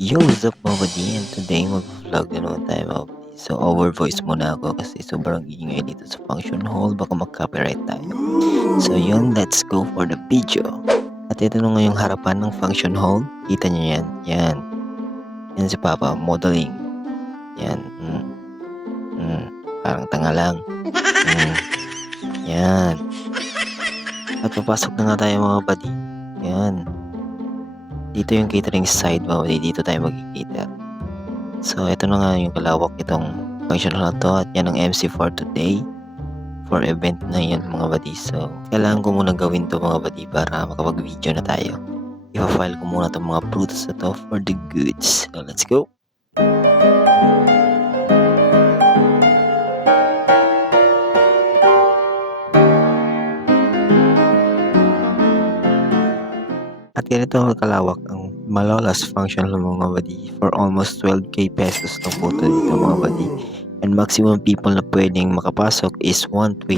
Yo, what's up mga buddy? And today mag-vlog na naman tayo mga buddy. So over voice muna ako kasi sobrang ingay dito sa function hall, baka mag-copyright tayo. So yun, let's go for the video. At ito na nga yung harapan ng function hall. Kita nyo yan? Yan. Yan si Papa, modeling. Yan. Parang tanga lang. Yan. At papasok na nga tayo mga buddy. Yan. Dito yung catering side mga buddy. Dito tayo magkikita. So, ito na nga yung kalawak itong function hall na to at yan ang MC for today for event na yun mga buddy. So, kailangan ko muna gawin to mga buddy para makapag-video na tayo. I-file ko muna itong mga fruits na to for the goods. So, let's go! At ganito ang kalawak ang Malolas function hall mga buddy for almost 12k pesos na po dito mga buddy. And maximum people na pwedeng makapasok is 120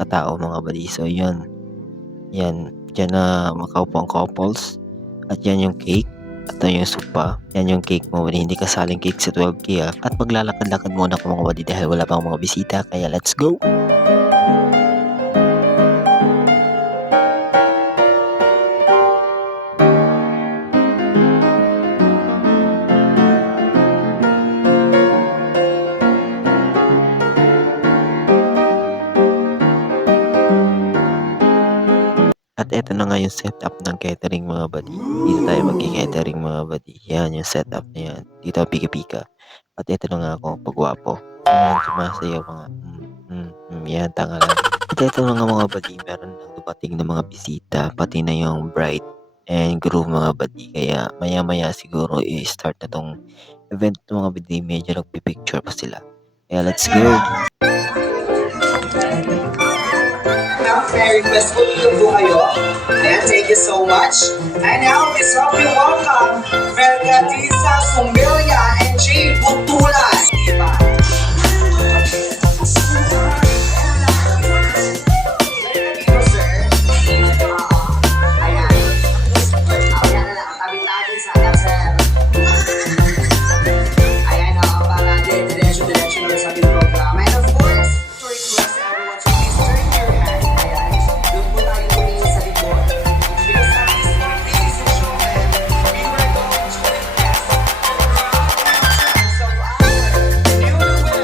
katao mga buddy. So yan. Yan. Diyan na makaupo ang couples. At yan yung cake. At yung supa. Yan yung cake mga buddy. Hindi kasaling cake sa 12k At maglalakad-lakad muna ako mga buddy dahil wala pang mga bisita. Kaya let's go! At eto na nga yung setup ng catering mga buddy. Dito tayo magki-catering mga buddy. Yan yung setup na yan. Dito pika-pika. At eto na nga ako pagwapo. Yan, sumasayaw mga. Yan, tanga lang. At eto na nga mga buddy. Meron nang dumating na mga bisita. Pati na yung bride and groom mga buddy. Kaya maya-maya siguro i-start na tong event mga buddy. Medyo nagpipicture pa sila. Kaya let's go! May request po dito po kayo. Ayan, thank you so much. And now, please help me welcome Vergadisa Sumilia and J. Butulas. Diba? Dito, sir. Ayan. Ayan na lang. Tabi-tabi sana, sir. Ayan na, para diretso-diretso na sa ating program. And of course, to request everyone to please turn your head. Ayan. Doon po tayo tumingin sa likod. Because at this point, ladies and gentlemen, we were going to witness the progress of our newlywed,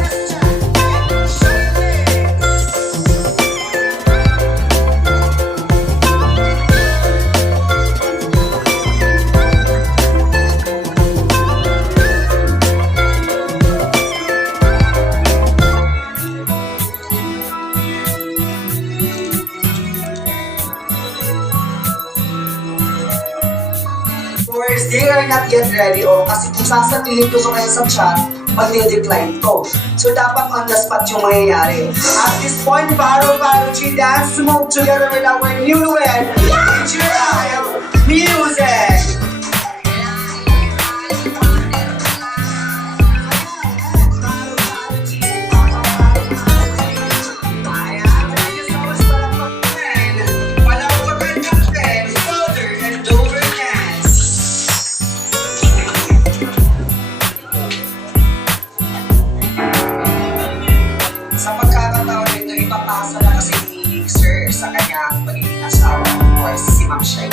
Christian and Shaylee. Or they are not yet ready o kasi kung sasabihin ko sa kayo sa chat, mag-decline ko. So dapat on the spot yung mangyayari. At this point, Paro G dance move together with our newlywed, ChrisGela music! Sa pagkakataon nito, ipapasa na kasi ni Sir sa kanyang magiging asawa, of course, si Ma'am Shai.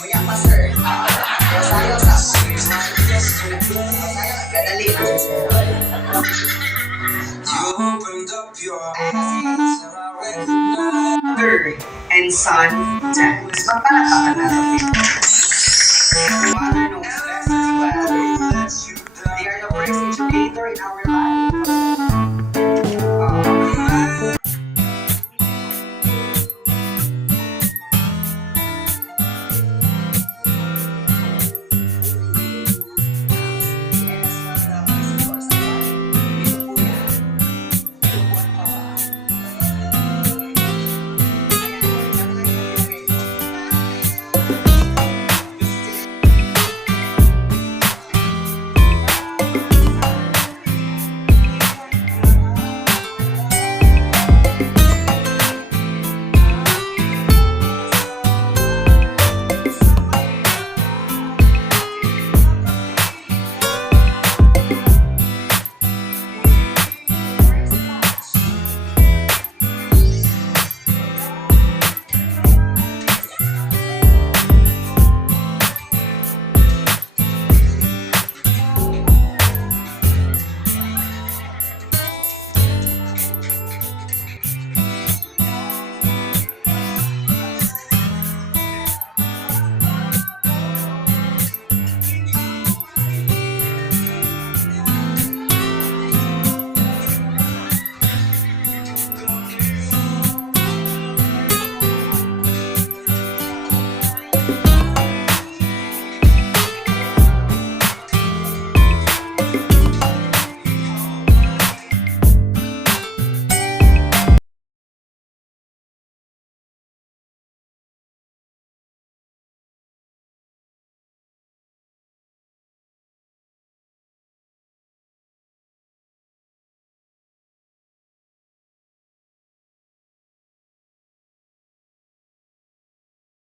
Kuya pa, Sir. Sayo sa gadali na siya, Sir. Mother and son dance. Magpalakapan natin.